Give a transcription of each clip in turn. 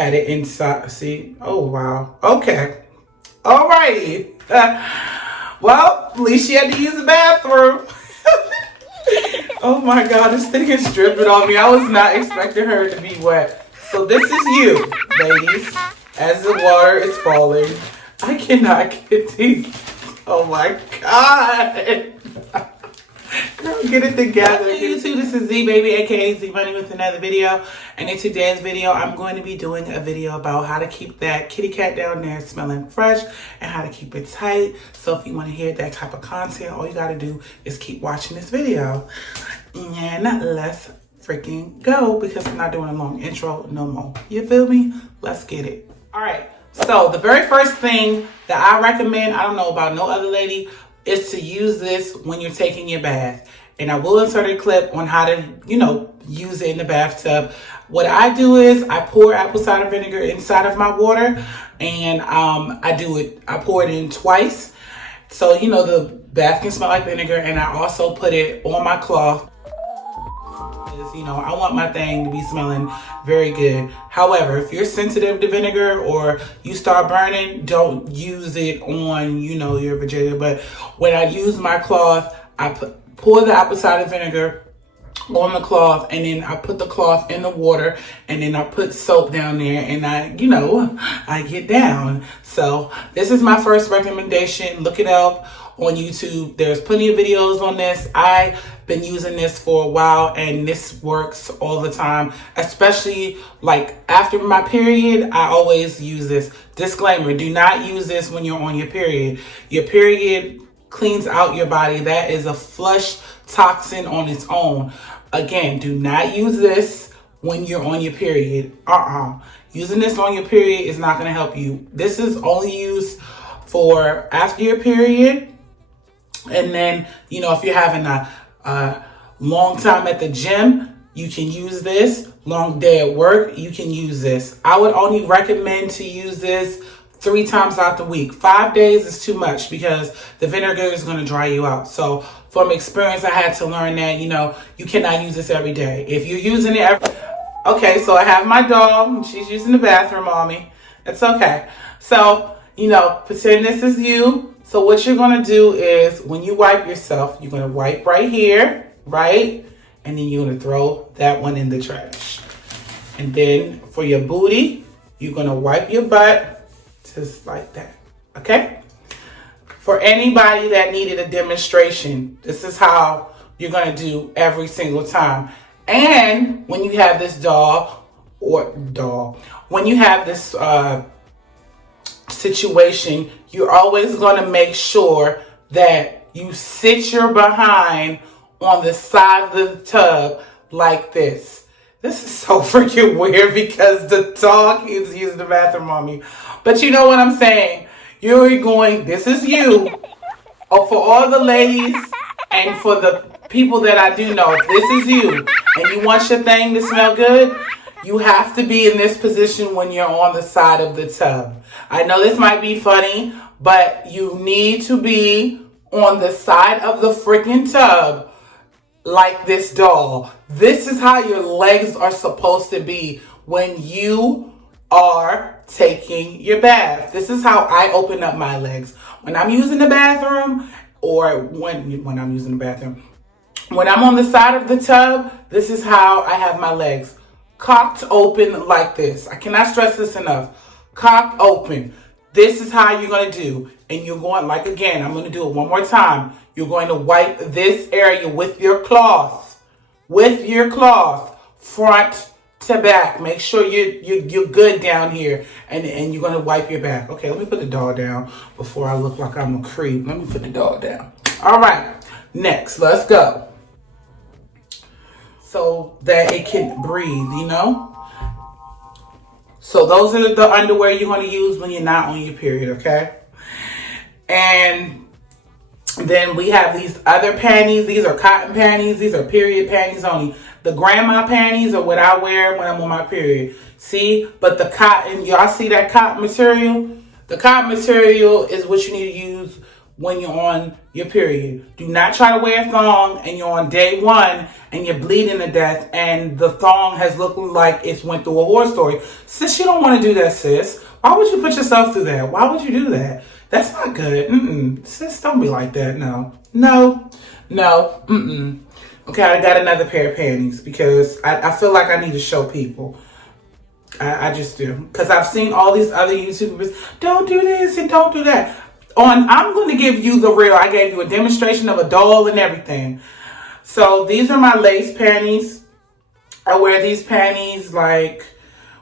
had it inside. See? Oh, wow. Okay. All righty. Well, at least she had to use the bathroom. Oh my God, this thing is dripping on me. I was not expecting her to be wet. So this is you, ladies, as the water is falling. I cannot get these. Oh my God. Girl, get it together. Hey YouTube, this is Z Baby, aka Z Money, with another video. And in today's video, I'm going to be doing a video about how to keep that kitty cat down there smelling fresh and how to keep it tight. So if you want to hear that type of content, all you got to do is keep watching this video. And let's freaking go, because I'm not doing a long intro no more. You feel me? Let's get it. All right. So the very first thing that I recommend, I don't know about no other lady, is to use this when you're taking your bath. And I will insert a clip on how to, use it in the bathtub. What I do is I pour apple cider vinegar inside of my water, and I pour it in twice. So, the bath can smell like vinegar, and I also put it on my cloth. I want my thing to be smelling very good. However, if you're sensitive to vinegar or you start burning, don't use it on, your vagina. But when I use my cloth, I pour the apple cider vinegar on the cloth, and then I put the cloth in the water, and then I put soap down there, and I get down. So this is my first recommendation. Look it up on YouTube. There's plenty of videos on this. I've been using this for a while, and this works all the time, especially like after my period. I always use this. Disclaimer, do not use this when you're on your period. Your period cleans out your body. That is a flush toxin on its own. Again, do not use this when you're on your period. Using this on your period is not going to help you. This is only used for after your period. And then, if you're having a long time at the gym, you can use this. Long day at work, you can use this. I would only recommend to use this 3 times out the week. 5 days is too much because the vinegar is going to dry you out. So from experience, I had to learn that, you cannot use this every day. If you're using it okay, so I have my dog. She's using the bathroom on me. It's okay. So, pretend this is you. So what you're going to do is when you wipe yourself, you're going to wipe right here, right? And then you're going to throw that one in the trash. And then for your booty, you're going to wipe your butt just like that, okay? For anybody that needed a demonstration, this is how you're going to do every single time. And when you have this when you have this situation, you're always going to make sure that you sit your behind on the side of the tub like this. This is so freaking weird because the dog is using the bathroom on me. But you know what I'm saying? This is you. Oh, for all the ladies and for the people that I do know, if this is you and you want your thing to smell good, you have to be in this position when you're on the side of the tub. I know this might be funny, but you need to be on the side of the freaking tub like this doll. This is how your legs are supposed to be when you are taking your bath. This is how I open up my legs. When I'm using the bathroom, or when I'm using the bathroom, when I'm on the side of the tub, this is how I have my legs. Cocked open like this. I cannot stress this enough. Cocked open. This is how you're going to do. And you're going, like again, I'm going to do it one more time. You're going to wipe this area with your cloth. With your cloth. Front to back. Make sure you're good down here. And you're going to wipe your back. Okay, let me put the dog down before I look like I'm a creep. Let me put the dog down. All right. Next, let's go. So that it can breathe, So those are the underwear you're going to use when you're not on your period, okay? And then we have these other panties. These are cotton panties. These are period panties only. The grandma panties are what I wear when I'm on my period. See? But the cotton, y'all see that cotton material? The cotton material is what you need to use when you're on your period. Do not try to wear a thong and you're on day 1 and you're bleeding to death and the thong has looked like it's went through a war story. Sis, you don't want to do that, sis. Why would you put yourself through that? Why would you do that? That's not good. Sis, don't be like that. No. Okay, I got another pair of panties because I feel like I need to show people. I just do. Because I've seen all these other YouTubers, don't do this and don't do that. I'm going to give you the real. I gave you a demonstration of a doll and everything. So these are my lace panties. I wear these panties like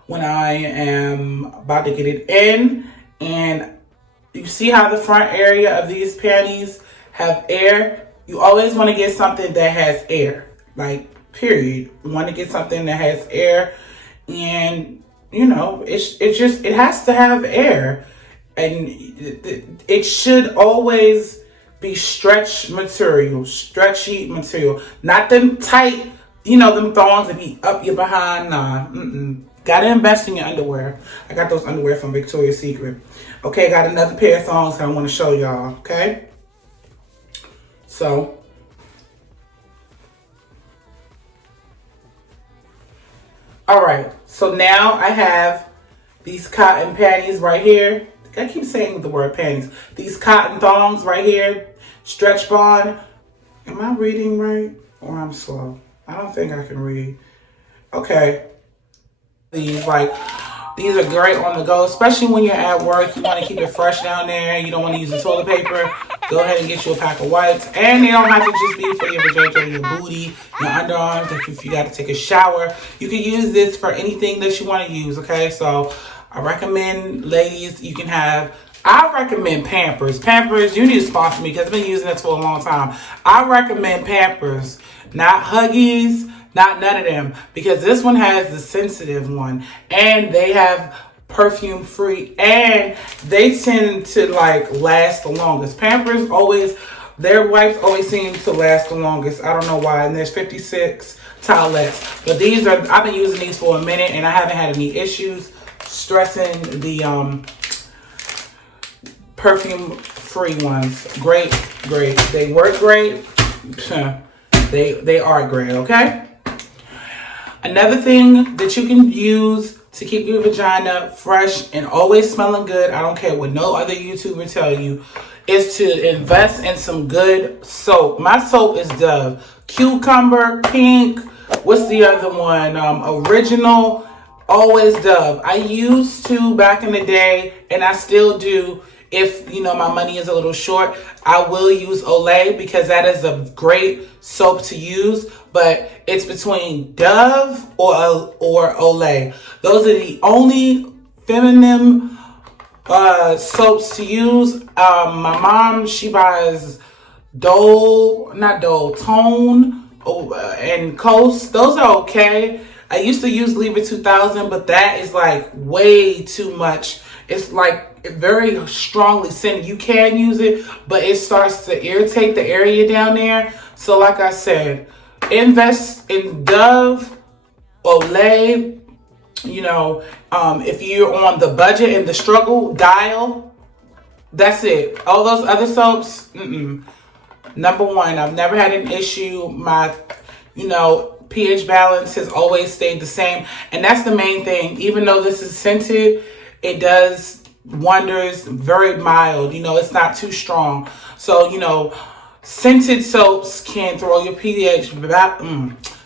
when I am about to get it in. And you see how the front area of these panties have air? You always want to get something that has air. Like, period. You want to get something that has air. And, you know, it has to have air. And it should always be stretchy material. Not them tight, them thongs that be up your behind. Nah, Gotta invest in your underwear. I got those underwear from Victoria's Secret. Okay, got another pair of thongs that I want to show y'all, okay? So, all right. So now I have these cotton panties right here. I keep saying the word panties. These cotton thongs right here. Stretch bond. Am I reading right? Or I'm slow? I don't think I can read. Okay. These are great on the go, especially when you're at work. You want to keep it fresh down there. You don't want to use the toilet paper. Go ahead and get you a pack of wipes. And they don't have to just be for your vagina, your booty, your underarms. If you got to take a shower, you can use this for anything that you want to use, okay? So I recommend, ladies, I recommend Pampers. Pampers, you need to sponsor me because I've been using this for a long time. I recommend Pampers, not Huggies, not none of them, because this one has the sensitive one, and they have perfume free, and they tend to last the longest. Pampers their wipes always seem to last the longest. I don't know why. And there's 56 towelettes, but I've been using these for a minute, and I haven't had any issues stressing the perfume free ones. Great. They work great. They are great, okay? Another thing that you can use to keep your vagina fresh and always smelling good, I don't care what no other YouTuber tell you, is to invest in some good soap. My soap is Dove. Cucumber, Pink, what's the other one? Original, always Dove. I used to back in the day, and I still do. If, my money is a little short, I will use ALLAY because that is a great soap to use. But it's between Dove or ALLAY. Those are the only feminine soaps to use. My mom, she buys Tone and Coast. Those are okay. I used to use Libra 2000, but that is way too much. It's very strongly scented. You can use it, but it starts to irritate the area down there. So like I said, invest in Dove, ALLAY. If you're on the budget and the struggle, Dial. That's it. All those other soaps, Number one, I've never had an issue. My, pH balance has always stayed the same. And that's the main thing. Even though this is scented, it does wonders. Very mild. It's not too strong. So, scented soaps can throw your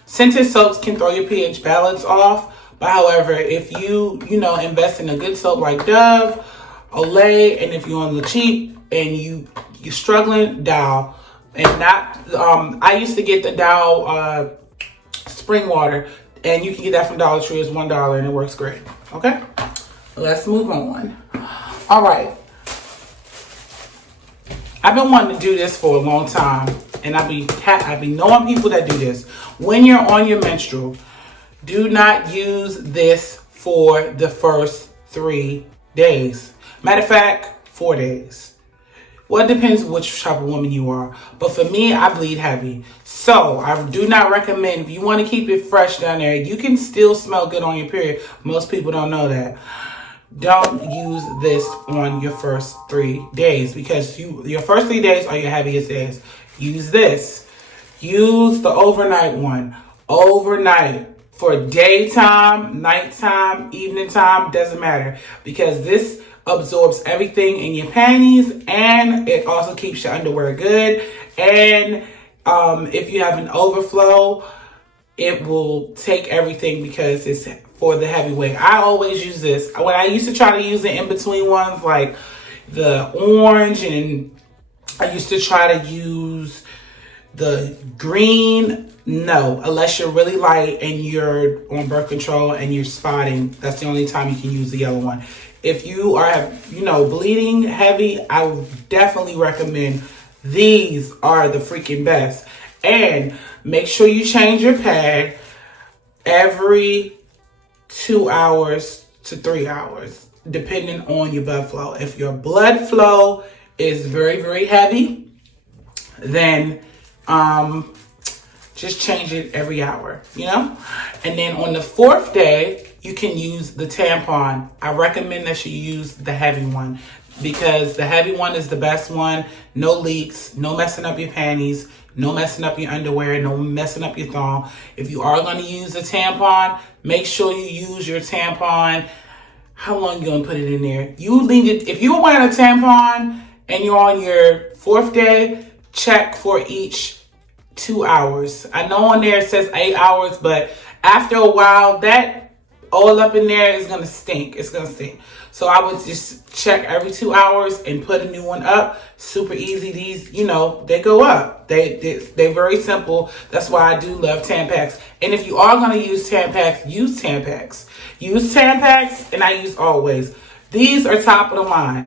scented soaps can throw your pH balance off. But however, if you, invest in a good soap like Dove, ALLAY, and if you're on the cheap and you're struggling, Dial. And not, I used to get the Dial spring water, and you can get that from Dollar Tree. It's $1 and it works great. Okay, let's move on. All right, I've been wanting to do this for a long time, and I be knowing people that do this. When you're on your menstrual, do not use this for the first 3 days. Matter of fact, 4 days. Well, it depends which type of woman you are. But for me, I bleed heavy. So I do not recommend, if you want to keep it fresh down there, you can still smell good on your period. Most people don't know that. don't use this on your first 3 days, because your first 3 days are your heaviest days. Use this. Use the overnight one. Overnight. For daytime, nighttime, evening time, doesn't matter. Because this absorbs everything in your panties, and it also keeps your underwear good. And if you have an overflow, it will take everything because it's for the heavyweight. I always use this. When I used to try to use it in between ones, like the orange, and I used to try to use the green, no, unless you're really light and you're on birth control and you're spotting, that's the only time you can use the yellow one. If you are, bleeding heavy, I would definitely recommend these are the freaking best. And make sure you change your pad every 2 hours to 3 hours, depending on your blood flow. If your blood flow is very, very heavy, then just change it every hour, And then on the 4th day, you can use the tampon. I recommend that you use the heavy one, because the heavy one is the best one. No leaks, no messing up your panties, no messing up your underwear, no messing up your thong. If you are going to use a tampon, make sure you use your tampon. How long you going to put it in there? You leave it. If you're wearing a tampon and you're on your 4th day, check for each 2 hours. I know on there it says 8 hours, but after a while, that all up in there is going to stink. It's going to stink. So I would just check every 2 hours and put a new one up. Super easy. These, they go up. They're very simple. That's why I do love Tampax. And if you are going to use Tampax, use Tampax. Use Tampax, and I use Always. These are top of the line.